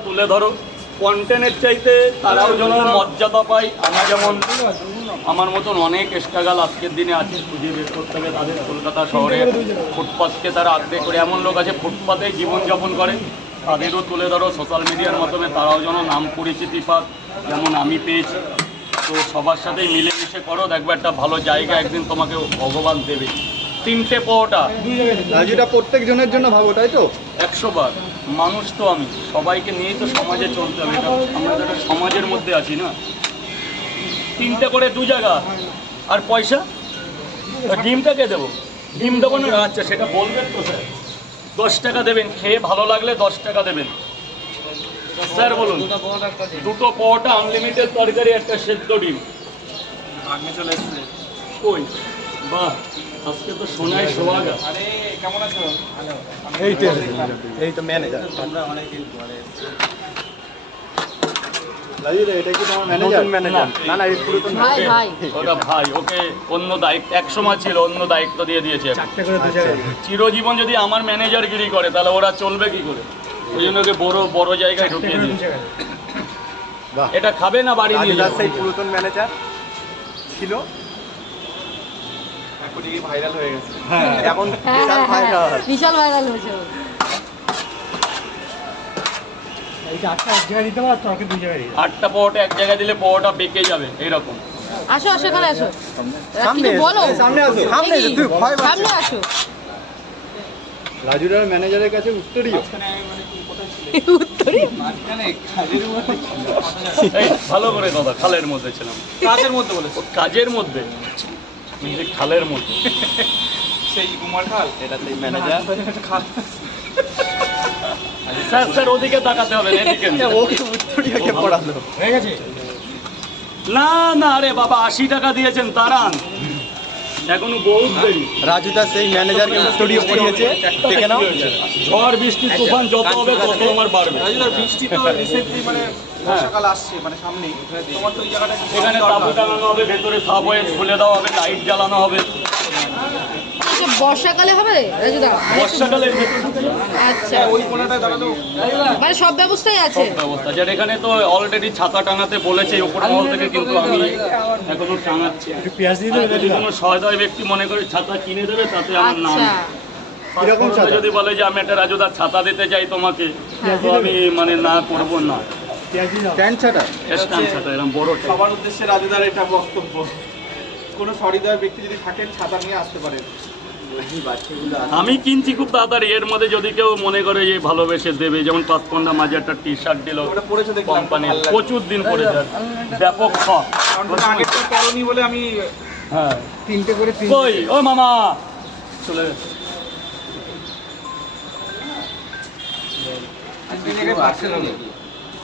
তুলে ধরো কন্টেন্টের চাইতে তারাও যেন মর্যাদা পায়। আমরা যেমন আমার মতন অনেক স্ট্রাগল আজকের দিনে আছে, খুঁজে বের করতে হবে তাদের। কলকাতা শহরে ফুটপাথকে তারা আঁকড়ে করে এমন লোক আছে ফুটপাতেই জীবনযাপন করে, তাদেরও তুলে ধরো সোশ্যাল মিডিয়ার মাধ্যমে, তারাও যেন নাম পরিচিতি পাক যেমন আমি পেয়েছি। তো সবার সাথেই মিলেমিশে করো, দেখবে একটা ভালো জায়গা একদিন তোমাকে ভগবান দেবে। 3টে পরোটা যেটা প্রত্যেক জনের জন্য ভাবো, তাই তো? 100 বার। মানুষ তো আমি, সবাইকে নিয়েই তো সমাজে চলতে হবে, এটা আমরা তো একটা সমাজের মধ্যে আছি না। 3টে করে 2 জায়গা। আর পয়সা ডিমটাকে দেবো, ডিম দেবো না? আচ্ছা সেটা বলবেন তো স্যার। 10 টাকা দেবেন, খেয়ে ভালো লাগলে 10 টাকা দেবেন স্যার। বলুন। 2টো পরোটা, আনলিমিটেড তরকারি, একটা সেদ্ধ ডিম। চলে এসছে। কই বাহ, আজকে তো সোনায় সোহাগা। আরে কেমন আছো? ভালো। এই তো ম্যানেজার। তোমরা অনেকদিন পরে। রাজুদা, এটা কি তোমার ম্যানেজার? না না, এই পুরো তো ভাই ভাই ওটা ভাই, ওকে অন্য দায়িত্ব, এক সময় ছিল অন্য দায়িত্ব দিয়ে দিয়েছে। চিরজীবন যদি আমার ম্যানেজারগিরি করে তাহলে ওরা চলবে কি করে? ওই জন্য ওকে বড় বড় জায়গায় ঢুকিয়ে দিয়েছে। বাহ। এটা খাবে না বাড়ি নিয়ে রাজুদা যাবে? সেই পুরাতন ম্যানেজার ছিল, এখন কি ভাইরাল হয়ে গেছে? হ্যাঁ এখন হ্যাঁ বিশাল হ্যাঁ ভাইরাল। হ্যাঁ, বিশাল ভাইরাল হয়েছে ও। এইটা 8টা এক জায়গায় দিতে পারো, তোকে 2 জায়গায় দিতে 8টা পরোটা এক জায়গায় দিলে পরোটা বেঁকে যাবে এইরকম। আসো আসো, এখানে আসো। সামনে কিছু বলো। সামনে আসো, সামনে এসো, তুই ভয় পাচ্ছিস। সামনে আসো। রাজুদার ম্যানেজারের কাছে উত্তরীয়। মাঝখানে মানে তুমি কোথায় ছিলে? উত্তরই মাঝখানে কাজের মধ্যে ছিল। এই ভালো করে কথা, খালের মধ্যে ছিলাম। কাজের মধ্যে বলেছো? ও কাজের মধ্যে, বুঝলি, খালের মধ্যে। সেই কুমার খাল? এটা সেই ম্যানেজার। খাল। স্যার স্যার ওদিকে তাকাতে হবে না, এদিকে না। ওকে উত্তরীয়কে পড়ালো। হয়ে গেছে। না না, আরে বাবা 80 টাকা দিয়েছেন, তারান এখনো বহুত দেরি। রাজুদা সেই ম্যানেজারকে উত্তরীয় পড়িয়েছে, দেখে নাও। ঝড় বৃষ্টি তুফান যত হবে তত আমার বাড়বে। রাজুদার বৃষ্টি তো রিসেন্টলি মানে বর্ষাকাল আসছে, মানে সামনেই। তোমার তো ওই জায়গাটা কি এখানে তাবু টাঙানো হবে, ভেতরে সাবওয়ে খুলে দেওয়া হবে, লাইট জ্বালানো হবে। এটা বর্ষাকালে হবে রাজুদা? বর্ষাকালে আচ্ছা, ওই কোণাটায় দাঁড়ানো। মানে সব ব্যবস্থাই আছে। ব্যবস্থা, যার এখানে তো অলরেডি ছাতা টাঙাতে বলেছে উপর মহল থেকে, কিন্তু আমি এখনো টাঙাচ্ছি। একটু পেঁয়াজ দিয়ে দেবে যদি রাজুদা? কোনো সহৃদয় ব্যক্তি মনে করে ছাতা কিনে দেবে, তাতে আমার নাম। আচ্ছা, কিরকম পাঁচফোড়নে ছাতা? যদি বলে যে আমি একটা রাজুদার ছাতা দিতে চাই তোমাকে, তো আমি মানে না করব না। পেঁয়াজ দিয়ে দাও। প্যান্ট ছাটা। স্ট্যাম্প ছাতা, এরকম বড় type। সবার উদ্দেশ্যে রাজুদার এটা বক্তব্য। কোনো সহৃদয় ব্যক্তি যদি থাকেন ছাতা নিয়ে আসতে পারেন। আমি কিনছি খুব তাড়াতাড়ি, এর মধ্যে যদি কেউ মনে করে যে ভালোবেসে দেবে, যেমন 5-15 মাঝে একটা টি শার্ট দিল ওটা পড়েছো দেখলাম, কোম্পানির, ভালো লাগে। প্রচুর দিন পরেছে, ব্যাপক শখ। কারণ তুমি আগেরটা করোনি বলে আমি হ্যাঁ, 3টে করে 3। কই ও মামা চলে এই জায়গায় পার্সেল হলো।